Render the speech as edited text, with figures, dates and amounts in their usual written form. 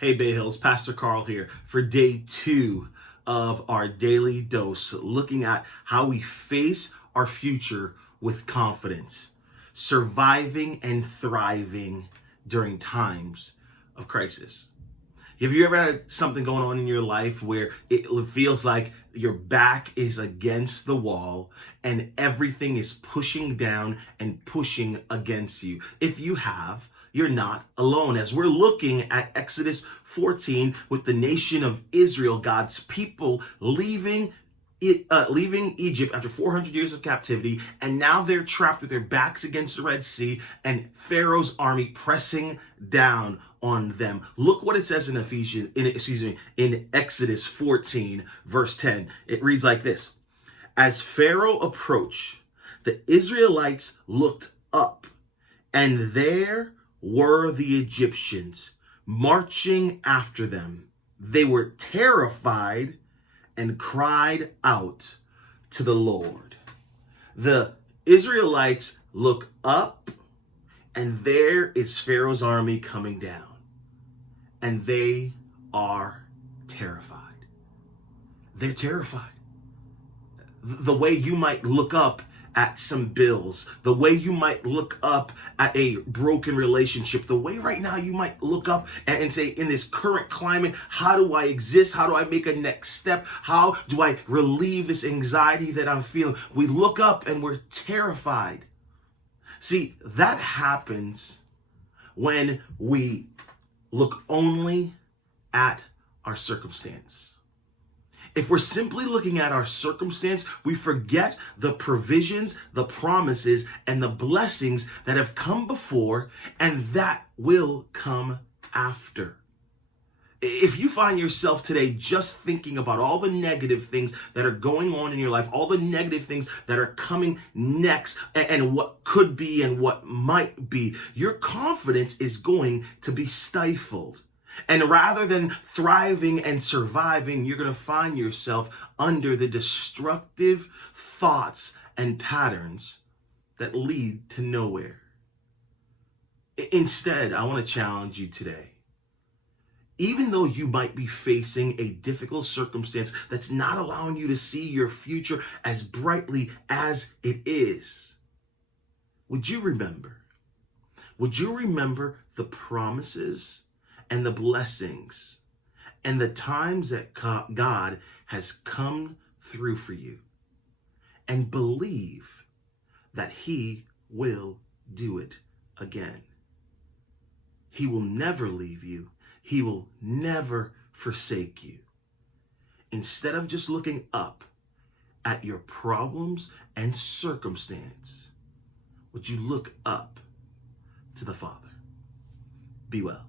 Hey Bay Hills, Pastor Carl here for day 2 of our daily dose, looking at how we face our future with confidence, surviving and thriving during times of crisis. Have you ever had something going on in your life where it feels like your back is against the wall and everything is pushing down and pushing against you? If you have, you're not alone. As we're looking at Exodus 14 with the nation of Israel, God's people leaving Egypt after 400 years of captivity, and now they're trapped with their backs against the Red Sea and Pharaoh's army pressing down on them. Look what it says in Exodus 14, verse 10. It reads like this: As Pharaoh approached, the Israelites looked up, and there were the Egyptians marching after them. They were terrified and cried out to the Lord. The Israelites look up, and there is Pharaoh's army coming down, and they are terrified. They're terrified. The way you might look up at some bills, the way you might look up at a broken relationship, the way right now you might look up and say, in this current climate, how do I exist? How do I make a next step? How do I relieve this anxiety that I'm feeling? We look up and we're terrified. See, that happens when we look only at our circumstance. If we're simply looking at our circumstance, we forget the provisions, the promises, and the blessings that have come before and that will come after. If you find yourself today just thinking about all the negative things that are going on in your life, all the negative things that are coming next, and what could be and what might be, your confidence is going to be stifled. And rather than thriving and surviving, you're going to find yourself under the destructive thoughts and patterns that lead to nowhere. Instead, I want to challenge you today. Even though you might be facing a difficult circumstance that's not allowing you to see your future as brightly as it is, would you remember? Would you remember the promises and the blessings and the times that God has come through for you, and believe that He will do it again? He will never leave you. He will never forsake you. Instead of just looking up at your problems and circumstance, would you look up to the Father? Be well.